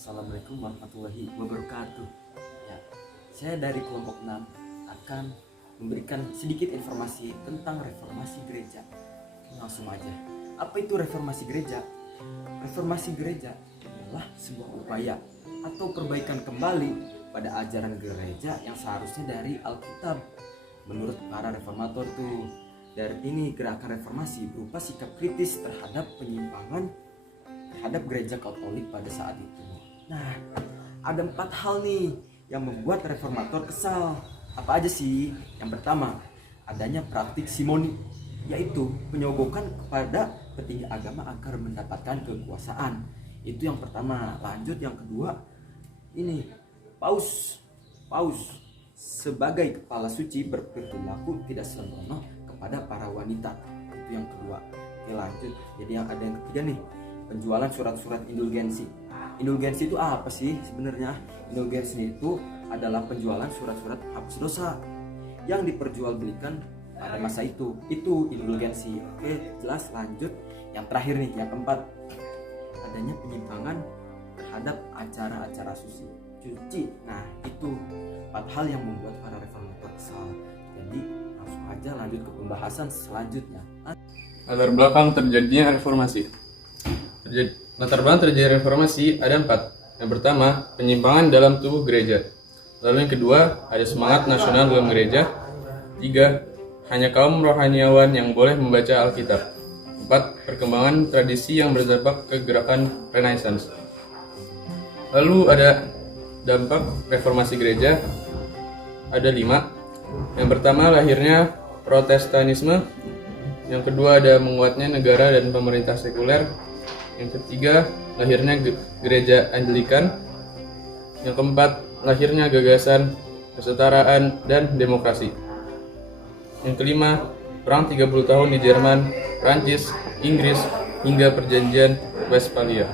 Assalamualaikum warahmatullahi wabarakatuh. Ya, saya dari kelompok 6 akan memberikan sedikit informasi tentang reformasi gereja. Langsung aja. Apa itu reformasi gereja? Reformasi gereja adalah sebuah upaya atau perbaikan kembali pada ajaran gereja yang seharusnya dari Alkitab. Menurut para reformator tuh, dari ini gerakan reformasi berupa sikap kritis terhadap penyimpangan terhadap gereja Katolik pada saat itu. Nah, ada 4 hal nih yang membuat reformator kesal. Apa aja sih? Yang pertama, adanya praktik simoni, yaitu penyogokan kepada petinggi agama agar mendapatkan kekuasaan. Itu yang pertama. Lanjut yang kedua, ini paus sebagai kepala suci berperilaku tidak sembrono kepada para wanita. Itu yang kedua. Oke, lanjut. Jadi yang ada yang ketiga nih, penjualan surat-surat indulgensi. Indulgensi itu apa sih sebenarnya? Indulgensi itu adalah penjualan surat-surat hapus dosa yang diperjualbelikan pada masa itu. Itu indulgensi. Oke, jelas. Lanjut. Yang terakhir nih, yang keempat, adanya penyimpangan terhadap acara-acara suci. Nah, itu 4 hal yang membuat para reformator kesal. Jadi langsung aja lanjut ke pembahasan selanjutnya. Latar belakang terjadinya reformasi. Latar belakang terjadinya reformasi ada 4. Yang pertama, penyimpangan dalam tubuh gereja. Lalu yang kedua, ada semangat nasional dalam gereja. 3. Hanya kaum rohaniawan yang boleh membaca Alkitab. 4. Perkembangan tradisi yang berdampak ke gerakan Renaissance. Lalu ada dampak reformasi gereja. Ada 5. Yang pertama, lahirnya Protestanisme. Yang kedua, ada menguatnya negara dan pemerintah sekuler. Yang ketiga, lahirnya gereja Anglikan. Yang keempat, lahirnya gagasan kesetaraan dan demokrasi. Yang kelima, perang 30 tahun di Jerman, Prancis, Inggris, hingga perjanjian Westphalia.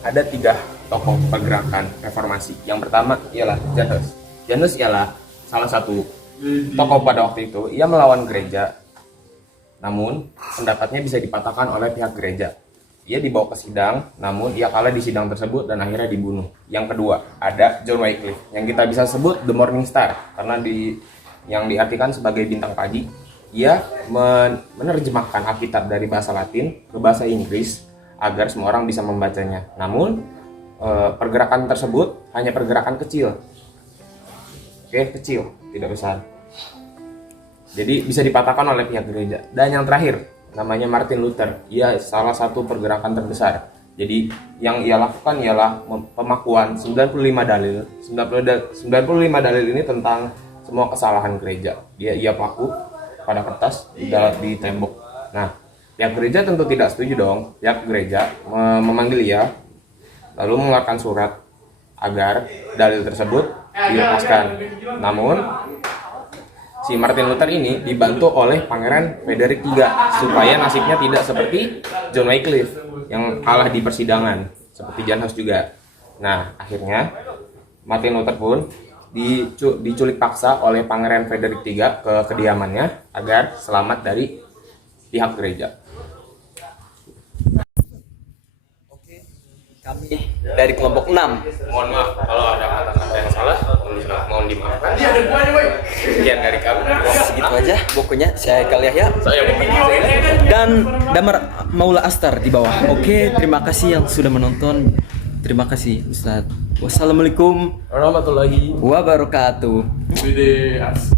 Ada 3 tokoh pergerakan reformasi. Yang pertama ialah Janus. Janus ialah salah satu tokoh pada waktu itu. Ia melawan gereja, namun pendapatnya bisa dipatahkan oleh pihak gereja. Ia dibawa ke sidang, namun ia kalah di sidang tersebut dan akhirnya dibunuh. Yang kedua, ada John Wycliffe, yang kita bisa sebut The Morning Star, karena yang diartikan sebagai bintang pagi. Ia menerjemahkan Alkitab dari bahasa Latin ke bahasa Inggris agar semua orang bisa membacanya. Namun, pergerakan tersebut hanya pergerakan kecil. Kecil, tidak besar. Jadi bisa dipatahkan oleh pihak gereja. Dan yang terakhir, namanya Martin Luther. Ia salah satu pergerakan terbesar. Jadi yang ia lakukan ialah pemakuan 95 dalil. 95 dalil ini tentang semua kesalahan gereja. Ia paku pada kertas di tembok. Nah, pihak gereja tentu tidak setuju dong. Pihak gereja memanggil ia, lalu mengeluarkan surat agar dalil tersebut dilepaskan. Namun si Martin Luther ini dibantu oleh Pangeran Frederick III supaya nasibnya tidak seperti John Wycliffe yang kalah di persidangan, seperti Jan Hus juga. Nah, akhirnya Martin Luther pun diculik paksa oleh Pangeran Frederick III ke kediamannya agar selamat dari pihak gereja. Kami dari kelompok 6. Mohon maaf kalau ada kata-kata yang salah, mohon dimaafkan. Sekian dari kami. Segitu aja pokoknya. Saya Kal Yahya Saya dan Damar Maula Astar di bawah. Oke, terima kasih yang sudah menonton. Terima kasih Ustadz. Wassalamualaikum Warahmatullahi wabarakatuh. wabarakatuh.